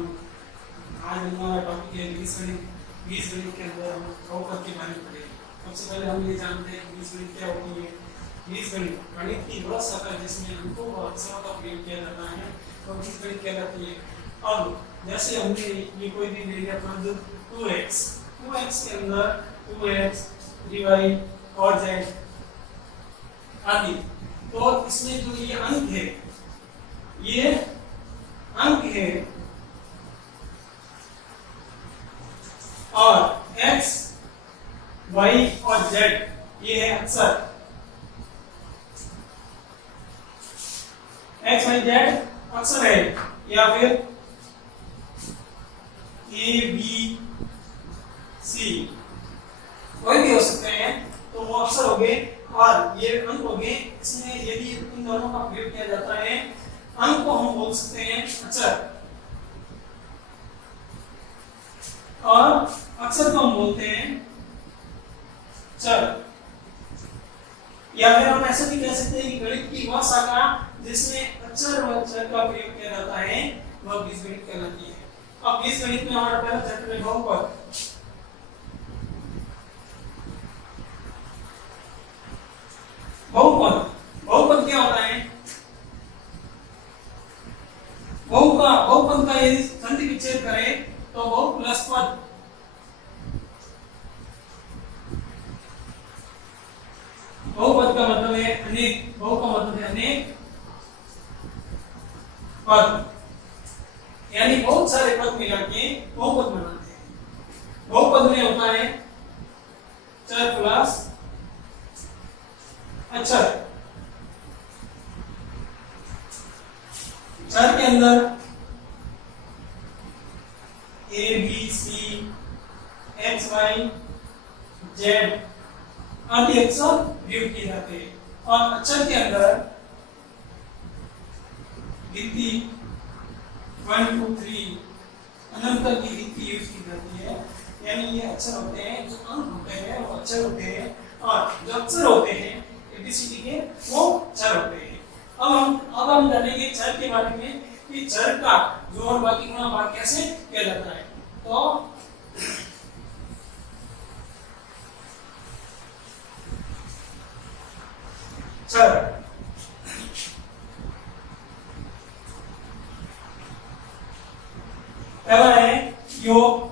आज हमारा टॉपिक है बीजगणित। बीजगणित के अंदर हम बहुपद के बारे में पढ़ेंगे। सबसे पहले हम ये जानते हैं कि बीजगणित क्या होती है। बीजगणित गणित की वह शाखा जिसमें अंकों और अक्षरों का प्रयोग किया जाता है तो बीजगणित कहलाती है। अब जैसे हमने ये कोई भी ले लिया पद 2x, 2x के अंदर 2x, 3y और z आदि, तो इसमें जो ये अंक है, ये अंक है और x, y और z ये है अक्षर। x, y, z अक्षर है या फिर a, b, c कोई भी हो सकते हैं, तो वो अक्षर हो गए और ये अंक हो गए। इसमें यदि इन दोनों का प्रयोग किया जाता है, अंक को हम बोल सकते हैं अक्षर और अक्षर को हम बोलते हैं चर। या फिर हम ऐसा भी कह सकते हैं कि गणित की वह शाखा जिसमें अक्षर व चर का प्रयोग किया जाता है वह बीजगणित कहलाती है। अब बीजगणित में हमारा पहला चैप्टर है बहुपद। बहुपद, बहुपद क्या होता है? बहुपद का यदि संधि विच्छेद करें तो बहु प्लस पद, बहुपद का मतलब है अनेक, बहु का मतलब है अनेक पद, यानी बहुत सारे पद मिला के बहुपद बनाते हैं। बहुपद में होता है चर प्लस अक्षर। चर के अंदर a, b, c, x, y, z आदि अक्षर प्रयोग किए जाते हैं और अक्षर के अंदर गिनती 1, 2, 3 अनंत तक की गिनती यूज की जाती है। यानी ये अक्षर होते हैं, जो अंक होते हैं वो अक्षर होते हैं और जो अक्षर होते हैं एबीसीडी के वो चर होते हैं। अब हम जानेंगे चर के बारे में कि चर का जोड़ बाकी गुणा भाग कैसे किया जाता है। तो चर पहला है योग,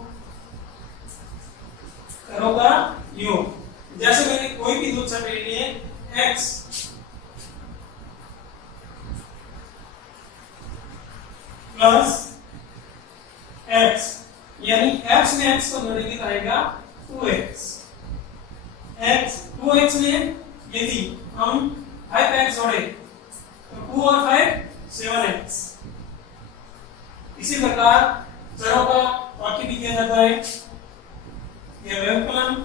चरों का योग। जैसे मैंने कोई भी दो चर ले लिए x प्लस x, यानी x में x को जोड़ेंगे तो आएगा 2x। x 2x में यदि हम 5x जोड़े तो 2 और 5 7x। इसी प्रकार चरों का वाक्य भी किया जाता है, यह व्यवकलन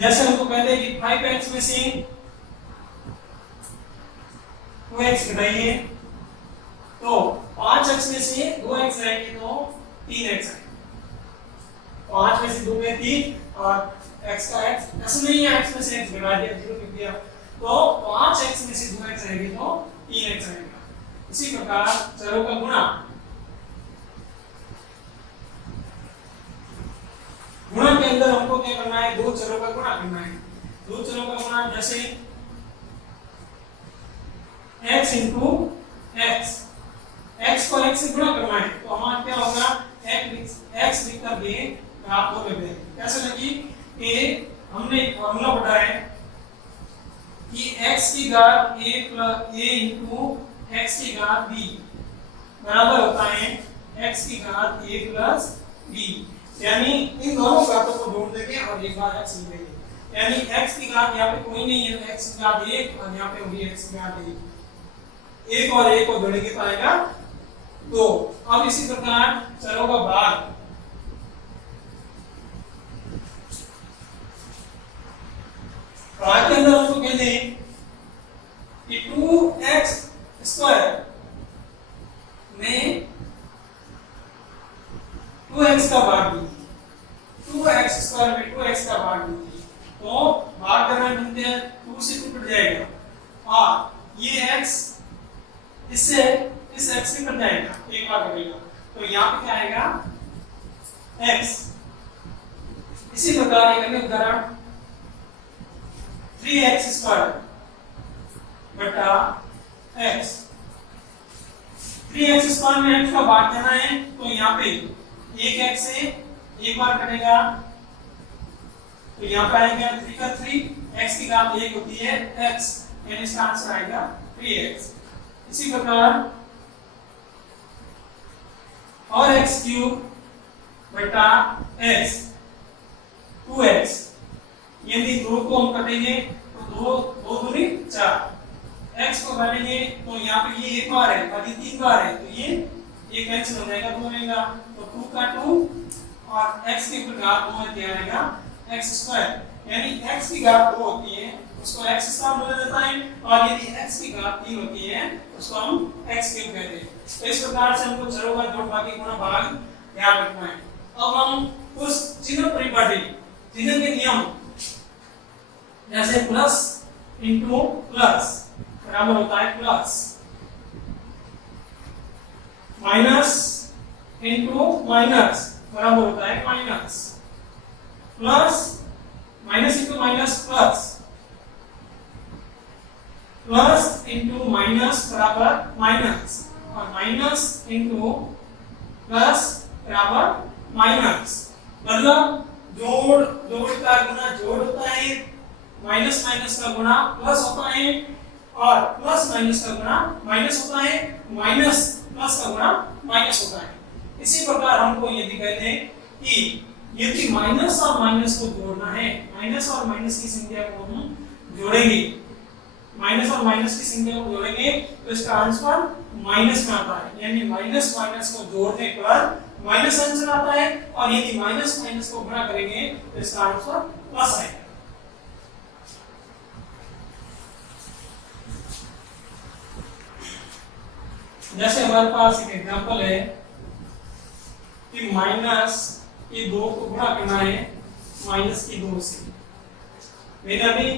जैसे हमको कहते हैं कि 5x में से 2x घटाइए तो 5x में से 2x जाएंगे तो 3x आएगा। 5 में से 2 गए 3 और x का x, ऐसा नहीं है x में से x घटा दिया 0 लिख दिया, तो 5x में से 2x आएगी तो 3x आएगा। इसी प्रकार चरों का गुणा, गुणा के अंदर हमको क्या करना है? दो चरों का गुणा करना है। दो चरों का गुणा जैसे x इंटू x, x को x से गुणा करना है तो हमारा क्या होगा? x लिख करके आपको लिख देंगे। कैसे लगी? हमने फॉर्मूला पढ़ा है कि x की घात a plus a into x की घात b बराबर होता है x की घात a प्लस b। यानी इन दोनों घातों को जोड़ देंगे और एक बार x लिख देंगे। यानी x की घात यहाँ पे कोई नहीं है, x की घात 1 और यहाँ पे होगी x की घात 1। 1 और 1 को जोड़ेंगे तो आएगा 2। अब इसी प्रकार चरों का भाग, भाग के अंदर हमको कहते हैं कि 2x स्क्वायर में 2x का भाग दीजिए, 2x स्क्वायर में 2x का भाग दीजिए तो भाग करना बनते हैं 2 से 2 कट जाएगा और ये x इससे इस x से कट जाएगा, एक बार कटेगा, तो यहाँ पे क्या आएगा x। इसी प्रकार एक अन्य उदाहरण 3x स्क्वायर बटा x। 3x स्क्वायर में x का भाग देना है, तो यहाँ पे एक x से एक बार कटेगा, तो यहाँ पे आएगा 3 का 3, x की घात 1 होती है x, यानी इसका आंसर आएगा 3x। इसी प्रकार और x क्यूब बटा x 2x, यदि दो को हम कटेंगे तो दो दो दूनी 4, x को कटेंगे तो यहाँ पे ये एक बार है और ये 3 बार है, तो ये एक x हो जाएगा, 2 रहेगा, तो 2 का 2 और x की घात 2 है, आएगा x स्क्वायर, यानी x की घात 2 होती है उसको x स्क्वायर बोला जाता है, और यदि x की घात 3 होती है उसको हम x क्यूब कहते हैं। तो इस प्रकार से हमको चरों का जोड़ बाकी गुणा भाग ध्यान रखना है। अब हम उस चिन्ह परिपाटी, चिन्ह के नियम, जैसे प्लस इंटू प्लस बराबर होता है प्लस, माइनस इंटू माइनस बराबर होता है minus, plus minus into minus plus, plus into minus बराबर माइनस, और माइनस इंटू प्लस बराबर माइनस। मतलब जोड़ जोड़ का गुना जोड़ होता है, माइनस माइनस का गुना प्लस होता है, और प्लस माइनस का गुना माइनस होता है, माइनस प्लस का गुना माइनस होता है। इसी प्रकार हमको यदि कहते हैं कि यदि माइनस और माइनस को जोड़ना है, माइनस और माइनस की संख्या को हम जोड़ेंगे, माइनस और माइनस की संख्या को जोड़ेंगे तो इसका आंसर माइनस में आता है, यानी माइनस माइनस को जोड़ने पर माइनस आंसर आता है, और यदि माइनस माइनस को गुणा करेंगे तो इसका आंसर प्लस आएगा। जैसे हमारे पास एक एग्जांपल है कि माइनस की 2 को गुणा करना है माइनस की 2 से। मैंने अभी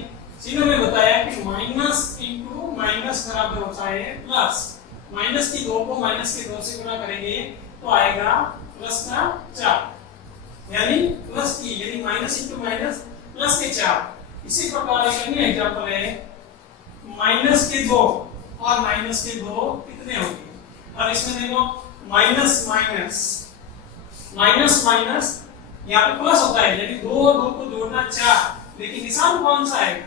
चिन्ह में बताया कि माइनस इंटू माइनस बराबर होता है प्लस, माइनस की 2 को माइनस के 2 से गुणा करेंगे तो आएगा प्लस का 4, यानी प्लस की, यानी माइनस इंटू माइनस प्लस के 4। इसी प्रकार एक अन्य एग्जांपल है माइनस के 2 और माइनस के 2 कितने होंगे, और इसमें देखो माइनस माइनस माइनस माइनस यहाँ पे प्लस होता है, यानी 2 और 2 को जोड़ना 4, लेकिन निशान कौन सा आएगा,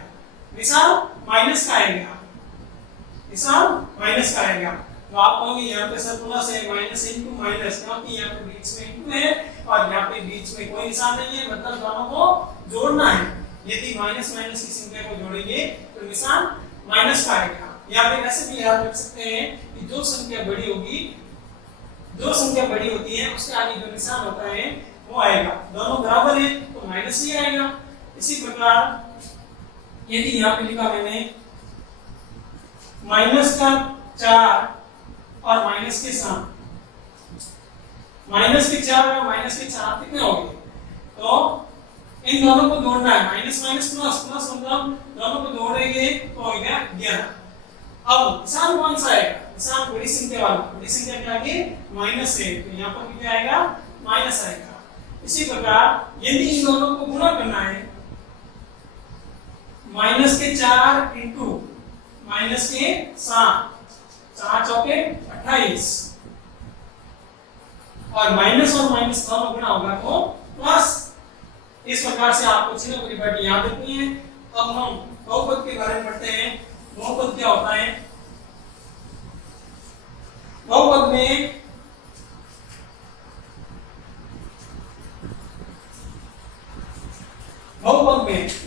निशान माइनस का आएगा, निशान माइनस का आएगा। तो आप कहोगे यहाँ पे सर प्लस है, माइनस इंटू माइनस, क्योंकि यहाँ पे बीच में इंटू है और यहाँ पे बीच में कोई निशान नहीं है, मतलब दोनों को जोड़ना है। यदि माइनस माइनस की संख्या को जोड़ेंगे तो निशान माइनस का आएगा। यहाँ पे ऐसे भी याद रख सकते हैं कि जो संख्या बड़ी होगी, जो संख्या बड़ी होती है उसके आगे जो निशान होता है वो आएगा, दोनों बराबर है तो माइनस ही आएगा। इसी प्रकार यदि यहाँ पे लिखा मैंने माइनस का 4 और माइनस के 7, माइनस के 4 और माइनस के 4 कितने हो गए, तो इन दोनों को जोड़ना है, माइनस माइनस प्लस प्लस, मतलब दोनों को जोड़ेंगे तो हो गया 11। अब निशान कौन सा आएगा, निशान बड़ी संख्या वाला, बड़ी संख्या के आगे माइनस है तो यहाँ पर क्या आएगा, माइनस आएगा। इसी प्रकार यदि इन दोनों को गुणा करना है, माइनस के 4 इंटू माइनस के 7, 4 चौके 28, और माइनस माइनस दोनों गुणा होगा तो प्लस। इस प्रकार से आपको चिन्ह परिपाटी याद रखनी है। अब हम बहुपद के बारे में पढ़ते हैं। बहुपद क्या होता है, बहुपद में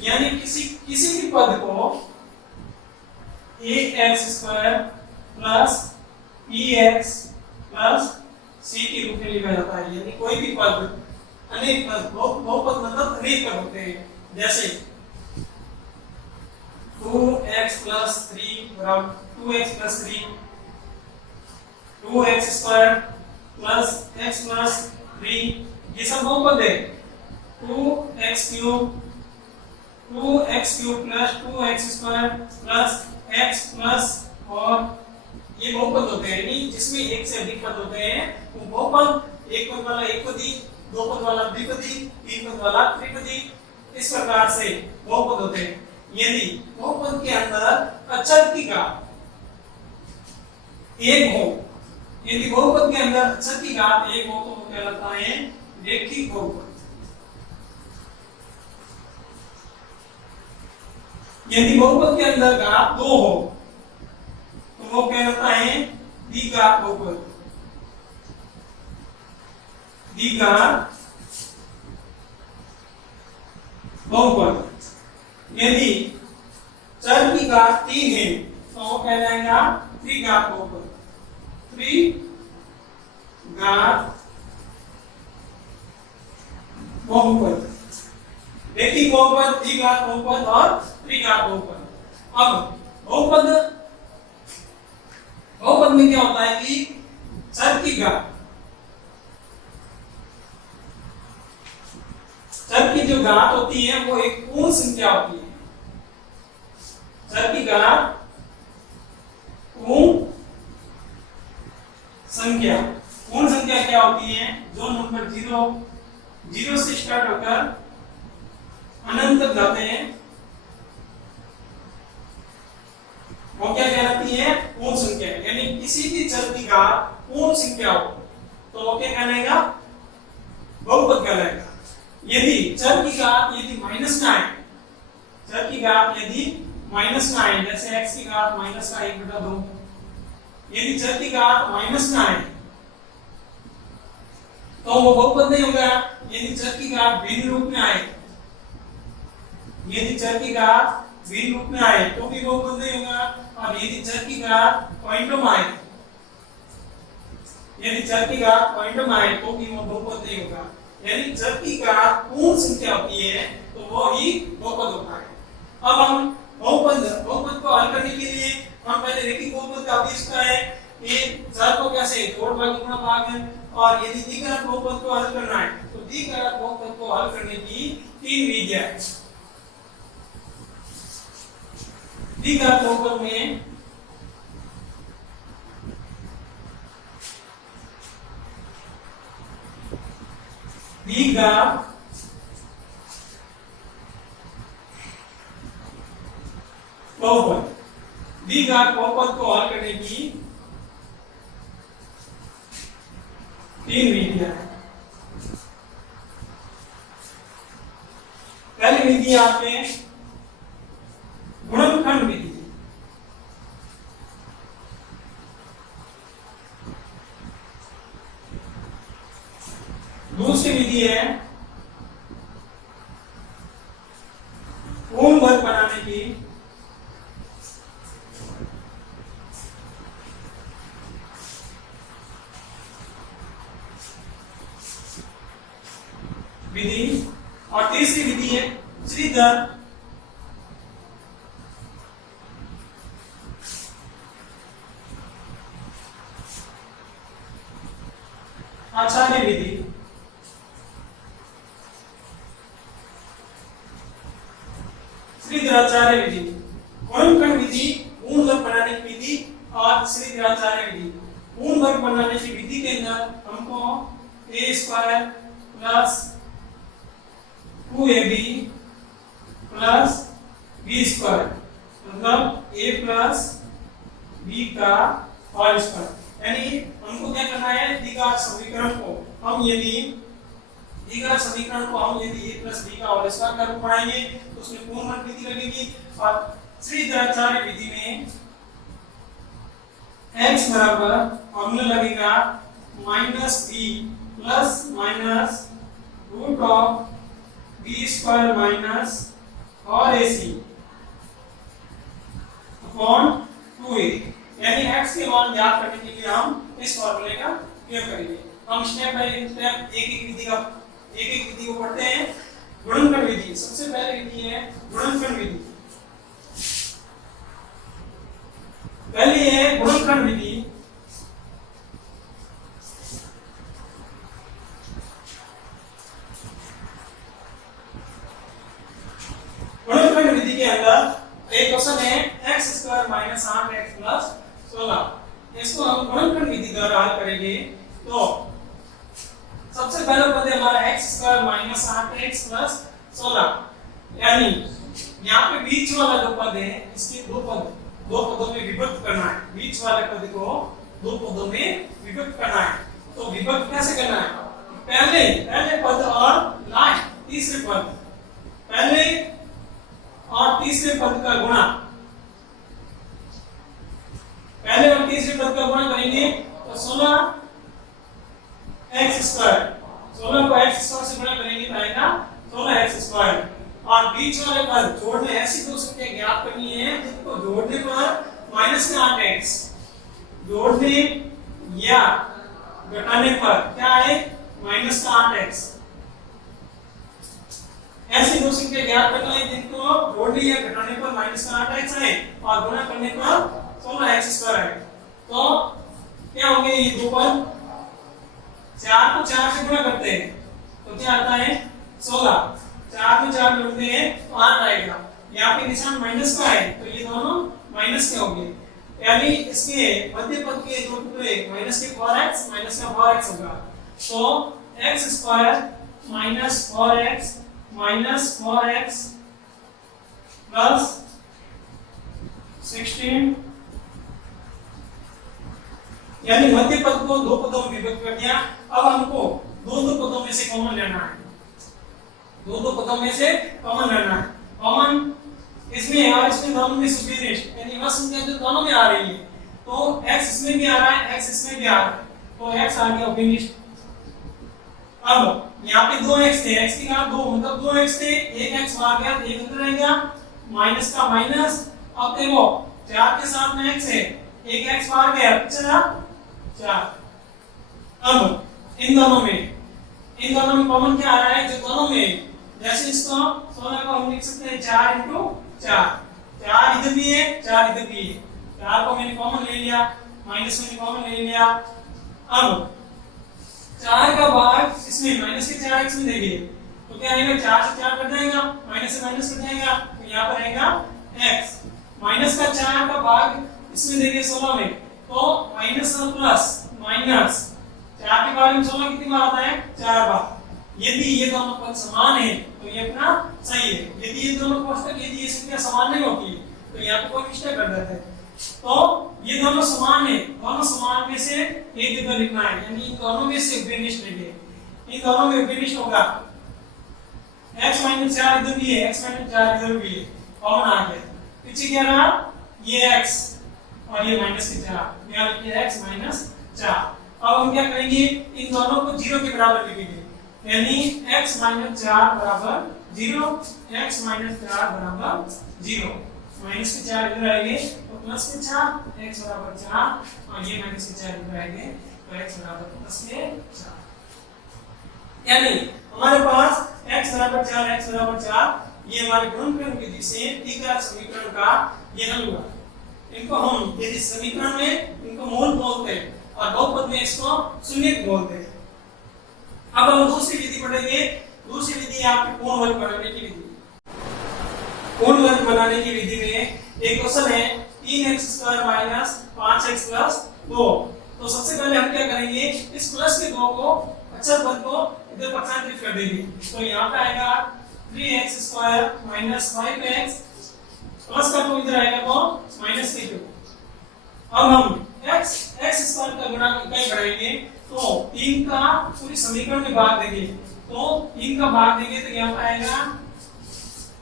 यानी किसी भी पद को ax² plus bx plus c के रूप में लिखा जाता है, यानी कोई भी पद, अनेक पद, बहुपद मतलब अनेक पद होते हैं। जैसे 2x प्लस 3 बराबर 2x plus 3, 2x² plus x plus 3, ये सब बहुपद है। 2x³ plus 2x² plus x plus और ये बहुपद होते हैं, यानी जिसमें एक से अधिक पद होते हैं वो बहुपद, एक पद वाला एक पदी, दो पद वाला द्विपदी, तीन पद वाला त्रिपदी, इस प्रकार से बहुपद होते हैं। यदि बहुपद के अंदर अचर की घात एक हो, यदि बहुपद के अंदर अचर की घात एक हो तो वो कहलाता है रेखिक बहुपद। यदि बहुपद के अंदर घात दो हो तो वो कहलाता है द्विघात बहुपद। द्विघात बहुपद। यदि चर की घात तीन है तो वो कहलाएगा त्रिघात बहुपद। त्रिघात बहुपद, रेखिक बहुपद, द्विघात बहुपद और त्रिघात बहुपद। अब बहुपद में क्या होता है कि चर की घात, चर की जो घात होती है वो एक पूर्ण संख्या होती है। चर की घात पूर्ण संख्या, पूर्ण संख्या क्या होती है? जो नंबर जीरो से स्टार्ट होकर अनंत तक जाते हैं वो क्या कहलाती है? पूर्ण संख्या। यानी किसी भी चर की घात पूर्ण संख्या हो तो वो क्या कहलाएगा? बहुपद कहलाएगा। यदि चर की घात यदि माइनस में आए, चर की घात यदि माइनस में आए, जैसे x की घात माइनस का 1/2, यदि चर की घात माइनस में आए तो वो बहुपद नहीं होगा। यदि चर की घात भिन्न रूप में आए, यदि चर की घात भिन्न रूप में आए तो भी बहुपद नहीं होगा। और यदि चर की घात पॉइंटों में आए, यदि चर की घात पॉइंटों में आए तो भी वो बहुपद नहीं होगा। यानी चर की घात पूर्ण संख्या होती है तो वो ही बहुपद होता है। अब हम बहुपद को हल करने के लिए हम पहले रेखिक बहुपद का अभ्यास करें। ये चर को कैसे जोड़ भाग गुणा भाग है। और यदि द्विघात बहुपद को हल करना है तो द्विघात बहुपद को हल करने की तीन विधियां हैं। द्विघात बहुपद में द्विघात बहुपद, द्विघात बहुपद को हल करने की तीन विधियां हैं। पहली विधि आपने गुणनखंड विधि, दूसरी विधि है पूर्ण वर्ग बनाने की विधि, और तीसरी विधि है श्रीधर आचार्य विधि। श्रीधराचार्य विधि, गुणनखंड विधि, पूर्ण वर्ग बनाने की विधि और श्रीधराचार्य विधि। पूर्ण वर्ग बनाने की विधि के अंदर हमको a² plus 2ab plus b² मतलब a प्लस b का होल स्क्वायर। यानी हमको क्या करना है? द्विघात समीकरण को हम यदि द्विघात समीकरण को हम यदि a प्लस b का होल स्क्वायर का रूप बनाएंगे तो उसमें पूर्ण वर्ग विधि लगेगी। और श्रीधराचार्य विधि में x बराबर फॉर्मूला लगेगा minus b plus minus root of b² minus और ac अपॉन 2a। यानी x के मान ज्ञात करने के लिए हम इस फॉर्मूले का उपयोग करेंगे। हम स्टेप बाय स्टेप एक एक विधि को पढ़ते हैं। गुणनखंड विधि, सबसे पहले विधि है गुणनखंड विधि। पहली है गुणनखंड विधि। गुणनखंड विधि के अंदर एक क्वेश्चन है x² - 8 8x प्लस 16। इसको हम गुणनखंड विधि द्वारा हल करेंगे तो सबसे पहला पद है हमारा x square minus 8x plus 16, यानी यहाँ पे बीच वाला जो पद है इसके दो पदों में विभक्त करना है। बीच वाले पद को दो पदों में विभक्त करना है। तो विभक्त कैसे करना है? पहले पद और लास्ट तीसरे पद, पहले और तीसरे पद का गुणा, पहले और तीसरे पद का गुणा करेंगे तो 16 x स्क्वायर, 16 को x स्क्वायर से गुणा करेंगे तो आएगा 16x स्क्वायर। और बीच वाले पद जोड़ने, ऐसी दो संख्या ज्ञात करनी है जिनको जोड़ने पर माइनस में 8x, जोड़ने या घटाने पर क्या है माइनस का 8x। ऐसी दो संख्या ज्ञात करनी है जिनको जोड़ने या घटाने पर माइनस का 8x है और गुणा करने पर 16x स्क्वायर है। तो क्या होंगे ये दो पद, 4 को 4 से गुणा करते हैं तो क्या आता है 16, 4 में 4 जोड़ते हैं तो 8 आएगा। यहाँ पे निशान माइनस का है तो ये दोनों माइनस के होंगे, यानी इसके मध्य पद के दो टुकड़े माइनस के 4x माइनस का 4x होगा। तो x square minus 4x minus 4x plus 16, यानी मध्य पद को दो पदों में विभक्त कर दिया। अब हमको दो पदों में से कॉमन लेना है, दो पदों में से कॉमन लेना है। कॉमन इसमें और इसमें दोनों में सुपीरियर, यानी वह संख्या जो दोनों में आ रही है तो x इसमें भी आ रहा है x इसमें भी आ रहा है तो x आ गया फिनिश। अब यहाँ पे 2x थे, x की जगह 2 मतलब 2x थे, एक x बाहर गया तो एक अंदर रहेगा, माइनस का माइनस। अब देखो 4 के साथ में x है, एक x बाहर गया चला 4। अब इन दोनों में कॉमन क्या आ रहा है जो दोनों में, जैसे इसको 16 को हम लिख सकते हैं 4 into 4, 4 इधर भी है 4 इधर भी है, 4 को मैंने कॉमन ले लिया, माइनस में कॉमन ले लिया। अब 4 का भाग इसमें माइनस के 4x में देंगे तो क्या आएगा, 4 से 4 कट जाएगा, माइनस से माइनस कट जाएगा तो यहाँ पर आएगा x। माइनस का 4 का भाग इसमें देंगे 16 में तो माइनस और प्लस माइनस, 4 के बारे में 16 कितनी बार आता है 4 बार। यदि ये दोनों पद समान है तो ये अपना सही है, यदि ये दोनों कोष्ठक यदि ये संख्या समान नहीं होती है तो यहाँ पे कोई मिस्टेक कर देते हैं। तो ये दोनों समान है, दोनों समान में से एक जगह लिखना है, यानी इन दोनों में से विनिष्ट लेंगे, इन दोनों में विनिष्ट होगा x माइनस 4 इधर भी है, x माइनस 4 इधर भी है, कॉमन आ गया। पीछे क्या रहा ये x और ये माइनस के 4, यहाँ लिखिए x माइनस 4। अब हम क्या करेंगे, इन दोनों को 0 के बराबर लिखेंगे, यानी x माइनस 4 बराबर 0, x माइनस 4 बराबर 0, माइनस के 4 इधर आएंगे तो प्लस के 4, x बराबर 4 और ये माइनस के 4 इधर आएंगे तो x बराबर प्लस के 4। यानी हमारे पास x बराबर 4, x बराबर 4 ये हमारे गुणनखंड विधि से तीसरा समीकरण का ये हल हुआ। इनको हम यदि समीकरण में इनको मूल बोलते हैं और बहुपद में इसको शून्यक बोलते हैं। अब हम दूसरी विधि पढ़ेंगे, दूसरी विधि आपकी पूर्ण वर्ग बनाने की विधि। पूर्ण वर्ग बनाने की विधि में एक क्वेश्चन है 3x square minus 5x plus 2। तो सबसे पहले हम क्या करेंगे, इस प्लस के 2 को अक्षर पद को इधर पक्षांतरित कर देंगे तो यहाँ पे आएगा 3x square minus 5x plus का 2 इधर आएगा तो माइनस के 2। अब हम x स्क्वायर का गुणा इकाई बढ़ाएंगे तो 3 का पूरी समीकरण में भाग देंगे तो 3 का भाग देंगे तो यहाँ पे आएगा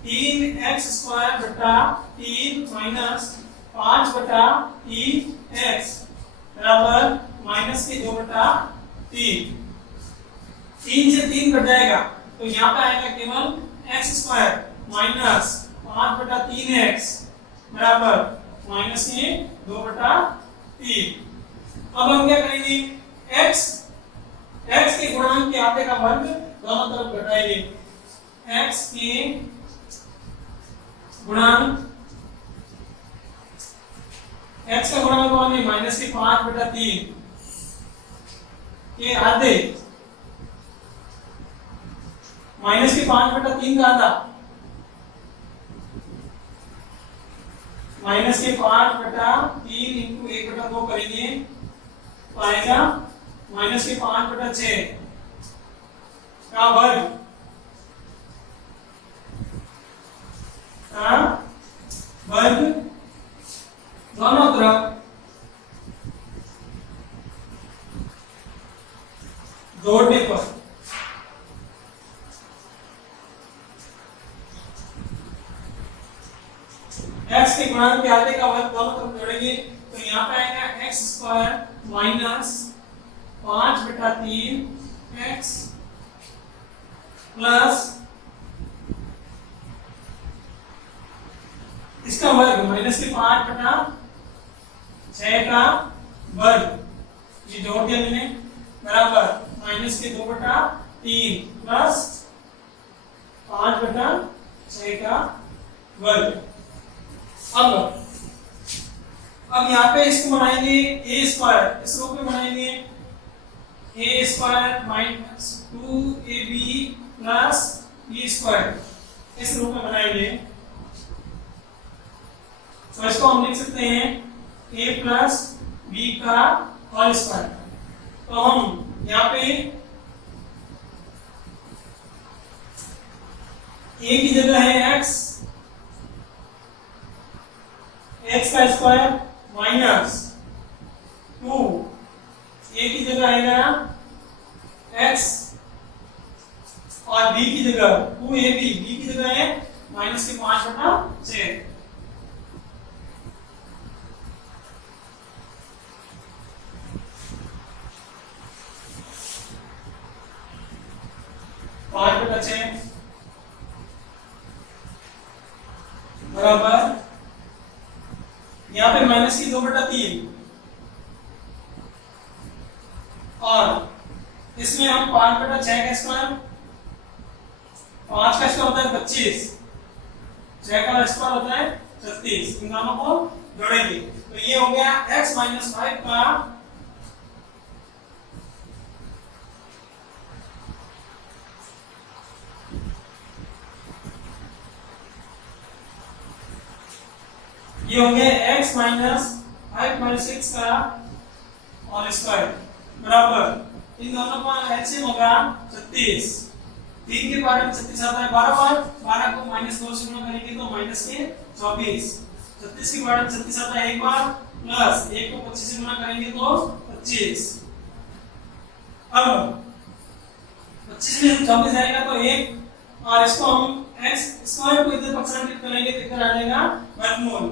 3x स्क्वायर बटा 3 माइनस 5 बटा 3x बराबर माइनस के 2 बटा 3। 3 से 3 कट जाएगा तो यहाँ पे आएगा केवल x स्क्वायर माइनस 5 बटा 3x बराबर माइनस के 2 बटा 3। अब हम क्या करेंगे, x के गुणांक के आधे का वर्ग दोनों तरफ घटाएंगे, x के गुणांक, x का गुणांक कौन है माइनस के 5 बटा 3 के आधे, माइनस के 5 बटा 3 का आधा माइनस के 5/3 इंटू 1/2 करेंगे तो आएगा माइनस के 5/6 का वर्ग दोनों तरफ जोड़ने पर x के गुणांक के आधे का वर्ग दोनों तरफ जोड़ेंगे तो यहाँ पे आएगा x² माइनस 5/3 x प्लस इसका वर्ग माइनस के 5/6 का वर्ग ये जोड़ दिया मैंने बराबर माइनस के 2/3 प्लस 5/6 का वर्ग। अब यहाँ पे इसको बनाएंगे a², इस रूप में बनाएंगे a² minus 2ab plus b², इस रूप में बनाएंगे तो इसको हम लिख सकते हैं a प्लस b का होल स्क्वायर। तो हम यहाँ पे a की जगह है x का स्क्वायर माइनस 2 a की जगह आएगा x और b की जगह 2ab, b की जगह है माइनस के 5/6। बराबर यहाँ पे माइनस की 2/3 और इसमें हम 5/6 का स्क्वायर, 5 का स्क्वायर होता है 25, 6 का स्क्वायर होता है 36, इन दोनों को जोड़ेंगे तो ये हो गया x माइनस 5 का ये हो गया x माइनस 5/6 का और स्क्वायर बराबर इन दोनों का एलसीएम होगा 36, 3 के पावर में 36 आता है 12 बार, 12 को -2 से गुणा करेंगे तो माइनस के 24, 36 के पावर में 36 आता है एक बार प्लस 1 को 25 से गुणा करेंगे तो 25। अब 25 में 24 आएगा तो 1 और इसको हम x स्क्वायर को इधर परसेंटेज करेंगे तो इधर आ जाएगा वर्गमूल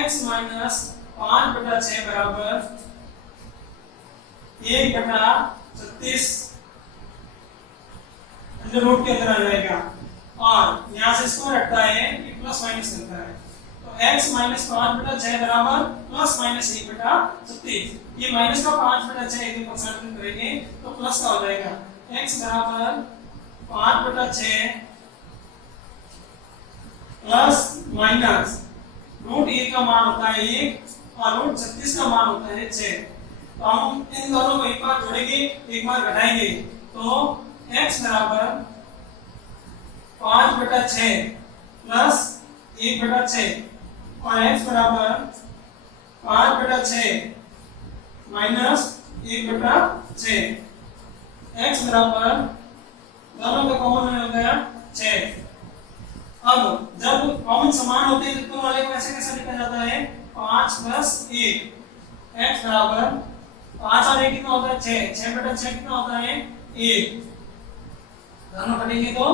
x माइनस 5/6 बराबर 1/36 अंदर रूट के अंदर आ जाएगा और यहाँ से स्क्वायर हटता है ये प्लस माइनस करता है तो x माइनस 5/6 बराबर प्लस माइनस 1/36, ये माइनस का 5/6 इधर परसेंटेज करेंगे तो प्लस का हो जाएगा x बराबर 5/6 प्लस माइनस रूट 1 का मान होता है 1 और रूट 36 का मान होता है 6। तो हम इन दोनों को एक बार जोड़ेंगे एक बार घटाएंगे तो x बराबर 5/6 प्लस 1/6 और x बराबर 5/6 माइनस 1/6, x बराबर दोनों का कॉमन हो गया 6। अब जब कॉमन समान होते हैं तो वाले को ऐसे कैसे लिखा जाता है 5 + 1, x बराबर 5 और 1 कितना होता है 6, 6/6 कितना होता है 1, दोनों कटेंगे तो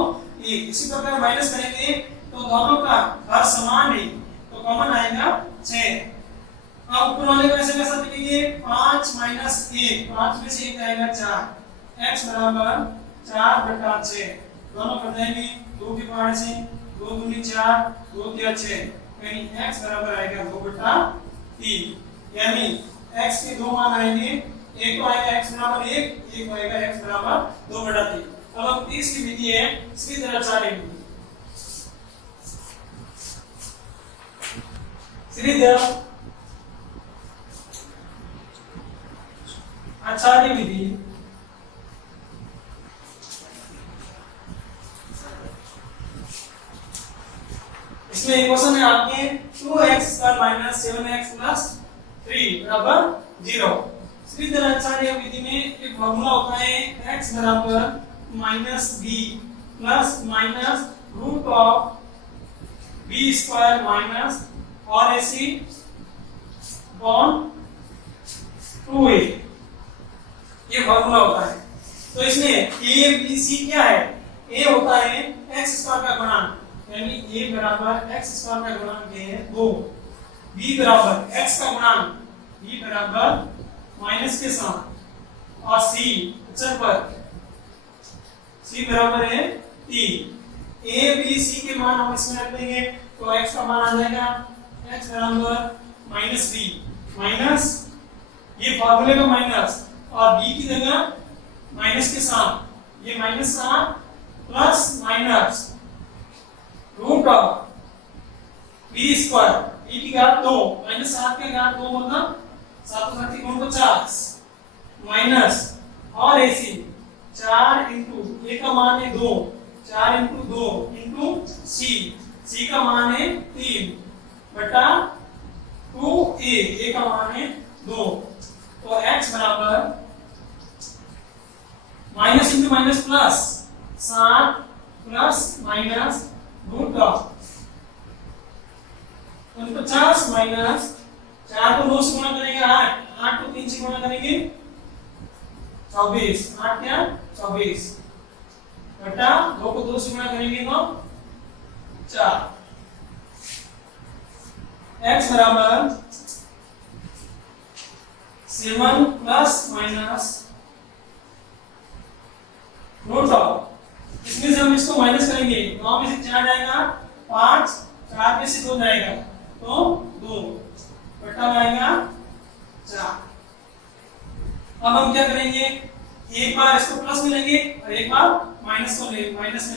1। इसी प्रकार माइनस करेंगे तो दोनों का हर समान है तो कॉमन आएगा 6। अब ऊपर वाले को ऐसे कैसे लिखेंगे 5 - 1, 5 में से 1 आएगा 4, x बराबर 4/6, दोनों कट जाएंगे 2 की पावर से 2 दूनी 4, 2 तिया 6, यानी x बराबर आएगा 2/3, यानी x के दो मान आएंगे, एक तो आएगा x बराबर 1, एक आएगा x बराबर 2/3। अब हम तीसरी विधि है इसकी तरह चारे विधि, सीधे आचार्य विधि। इसमें एक क्वेश्चन है आपके 2x square minus 7x plus 3 बराबर 0। इसी तरह आचार्य विधि में एक फॉर्मूला होता है x बराबर minus b plus minus root of b square minus और ऐसी अपॉन 2a, ये फॉर्मूला होता है। तो इसमें a b c क्या है? a होता है x स्क्वायर का गुणांक, यानी a बराबर x स्क्वायर का गुणांक है 2, b बराबर x का गुणांक, b बराबर माइनस के साथ, और c अचर पर c बराबर है 3। a b c के मान हम इसमें रख देंगे तो x का मान आ जाएगा x बराबर माइनस b माइनस ये फॉर्मूले का माइनस और b की जगह माइनस के साथ ये minus 7 plus minus root of b square, b की घात 2 माइनस 7 की घात 2 मतलब 7 गुण 50 माइनस और ऐसी 4 इंटू a का मान है 2, 4 इंटू 2 इंटू c का मान है 3 बटा 2a का मान है 2। तो x बराबर minus into minus plus 7 plus minus root of 49 minus 4 को 2 से गुणा करेंगे 8, 8 को 3 से गुणा करेंगे 24, 8 क्या 24 बटा 2 को 2 से गुणा करेंगे तो 4। x बराबर 7 प्लस माइनस रूट ऑफ, इसमें से हम इसको माइनस करेंगे 9 में से 4 जाएगा 5, 4 में से 2 जाएगा तो 2 बटा आएगा 4। अब हम क्या करेंगे, एक बार इसको प्लस में लेंगे और एक बार माइनस में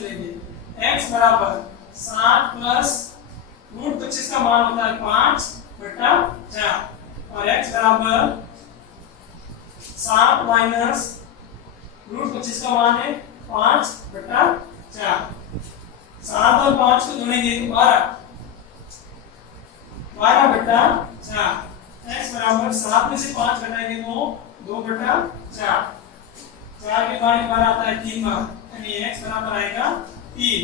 लेंगे। x बराबर 7 प्लस रूट 25 का मान होता है 5 बटा 4 और x बराबर 7 माइनस रूट 25 का मान है 5 बटा 4। 7 और 5 को जोड़ेंगे तो 12 बटा 4। x बराबर 7 में से 5 घटाएंगे तो 2 बटा 4, 4 के बाद 12 आता है 3 बार, यानी x बराबर आएगा 3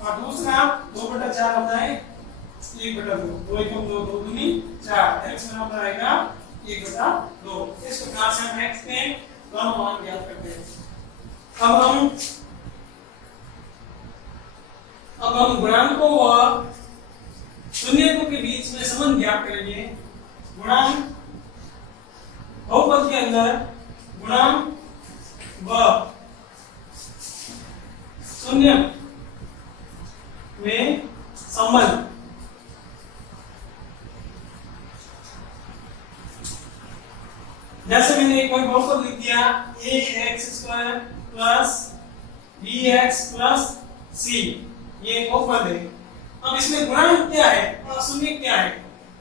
और दूसरा 2 बटा 4 होता है 1 बटा 2, 2 एकम 2, 2 दूनी 4, x बराबर आएगा 1 बटा 2। इस प्रकार से हम x के दोनों मान ज्ञात करते हैं। अब हम गुणांकों और शून्यकों के बीच में संबंध ज्ञात करेंगे। गुणांक बहुपद के अंदर गुणांक व शून्य में संबंध। जैसे मैंने कोई बहुपद लिख दिया ax² plus bx plus c, ये एक बहुपद है। अब इसमें गुणांक क्या है और शून्य क्या है?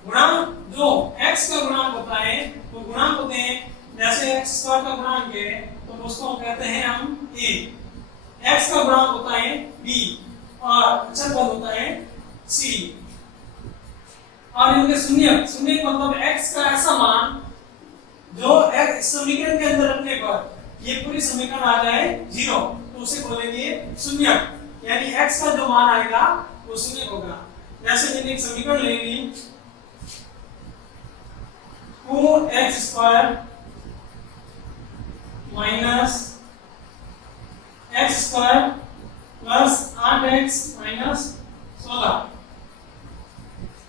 गुणांक जो x का गुणांक होता है वो गुणांक होते हैं, जैसे x² का गुणांक है तो उसको कहते हैं हम a, x का गुणांक होता है b और अचर पद होता है c। और इनके शून्य मतलब x का ऐसा मान जो x समीकरण के अंदर रखने पर ये पूरी समीकरण आ जाए 0 तो उसे बोलेंगे शून्य, यानी x का जो मान आएगा वो शून्य होगा। जैसे मैंने एक समीकरण ले ली 2x² minus x² plus 8x minus 16,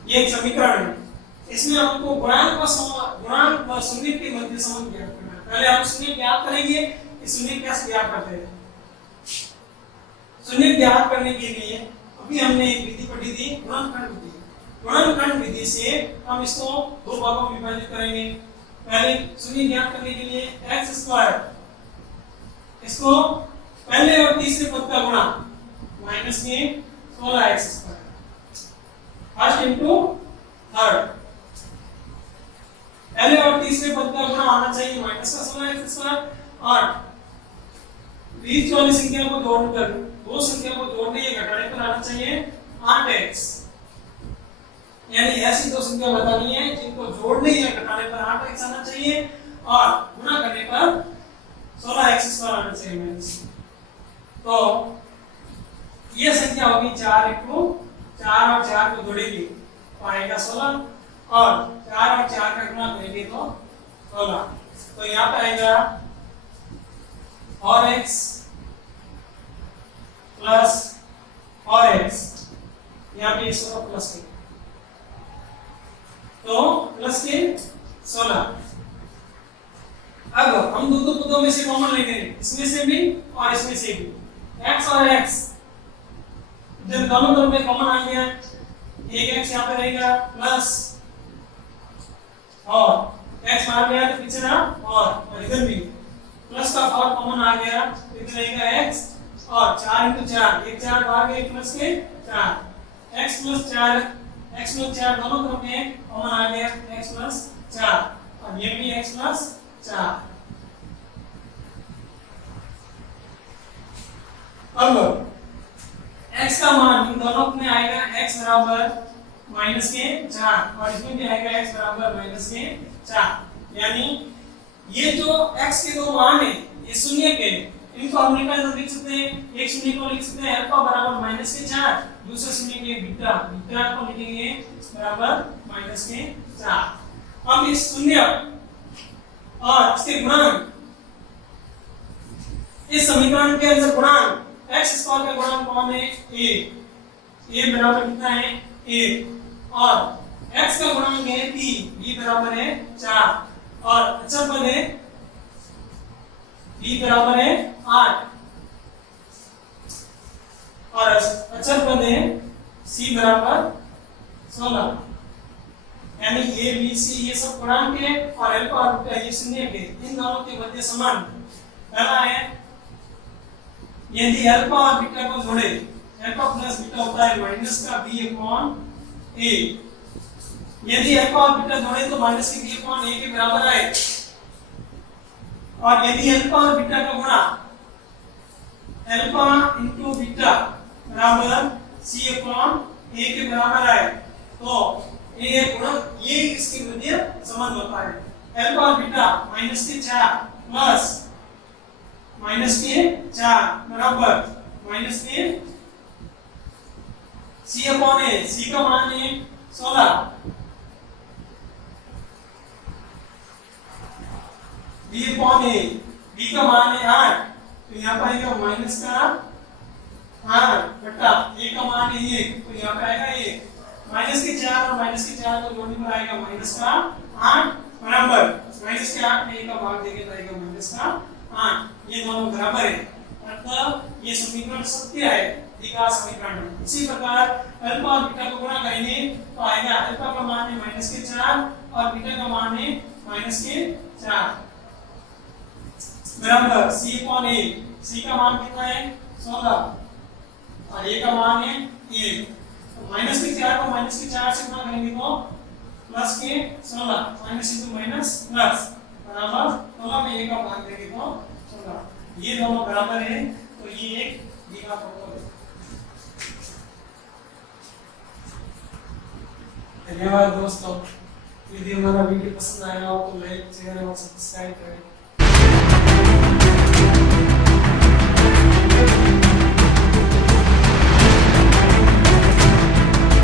ये एक समीकरण है। इसमें हमको गुणांक व शून्य के मध्य संबंध ज्ञात करना है। पहले हम शून्य ज्ञात करेंगे कि शून्य कैसे ज्ञात करते हैं। शून्य ज्ञात करने के लिए अभी हमने एक विधि पढ़ी थी गुणनखंड विधि। गुणनखंड विधि से हम इसको दो भागों में विभाजित करेंगे। पहले शून्य ज्ञात करने के लिए x², इसको पहले और तीसरे पद का गुणा माइनस में 16x², फर्स्ट इंटू थर्ड। पहले और तीसरे पद का गुणा आना चाहिए माइनस का 16x² और बीच वाली संख्या को जोड़कर दो संख्या को जोड़ने या घटाने पर आना चाहिए 8x। यानी ऐसी दो संख्या बतानी है जिनको जोड़ने या घटाने पर 8x आना चाहिए और गुणा करने पर 16x² आना चाहिए। तो ये संख्या होगी 4 × 4 और 4 को जोड़ेंगे तो आएगा 16 और 4 और 4 का गुणा करेंगे तो 16। तो यहाँ पे आएगा और x प्लस और x, यहाँ पे 16 प्लस के, तो प्लस के 16। अब हम दो में से कॉमन लेंगे, इसमें से भी और इसमें से भी, x और x जब दोनों तरफ में कॉमन आ गया, एक x यहाँ पे रहेगा प्लस और x बाहर गया तो पीछे रहा और इधर भी प्लस का और कॉमन आ गया तो इधर रहेगा x और 4 × 4, एक 4 बाहर गए प्लस के 4, x + 4 दोनों तरफ में कॉमन आ गया x + 4 और ये भी x + 4। अब x का मान इन दोनों में आएगा x बराबर -4 और इसमें भी आएगा x बराबर -4। यानी ये जो x के दो मान है ये शून्य के, इनको हम लिख सकते हैं, एक शून्य को लिख सकते हैं अल्फा बराबर -4, दूसरे शून्य के बीटा को लिखेंगे बराबर -4। अब इस शून्य और इसके गुणांक, इस समीकरण के अंदर गुणांक x² का गुणांक कौन है? a बराबर कितना है? 1 और x का गुणांक है b बराबर है 4 और अचर पद है b बराबर है 8 और अचर पद है c बराबर 16। यानी a b c ये सब गुणांक है और अल्फा और बीटा ये शून्य है। इन दोनों के मध्य समान पहला है, यदि अल्फा और बीटा को जोड़े, अल्फा प्लस बीटा होता है माइनस का b/a, यदि अल्फा और बीटा जोड़े तो माइनस के b/a के बराबर आए और यदि अल्फा और बीटा का गुणा अल्फा × बीटा बराबर c/a के बराबर आए तो ये गुणा ये इसके मध्य संबंध होता है। अल्फा और बीटा -4 प्लस -4 बराबर -c/a, c का मान है 16, b का मान है 8 तो यहाँ पर आएगा माइनस का 8 बटा a का मान है 1 तो यहाँ पे आएगा 1, -4 और -4 को जोड़ने पर आएगा -8 बराबर -8 में a का भाग देंगे तो आएगा -8। ये दोनों बराबर है, अर्थात ये समीकरण सत्य है, द्विघात समीकरण। इसी प्रकार अल्फा और बीटा को गुणा करेंगे तो आएगा अल्फा का मान है -4 और बीटा का मान है -4 बराबर c/a, c का मान कितना है 16 और a का मान है 1 तो -4 को -4 से गुणा करेंगे तो प्लस के 16 माइनस × माइनस प्लस बराबर 16 में a का भाग देंगे तो 16। ये दोनों बराबर है तो ये एक द्विघात बहुपद है। धन्यवाद दोस्तों, यदि हमारा वीडियो पसंद आया हो तो लाइक शेयर और सब्सक्राइब करें।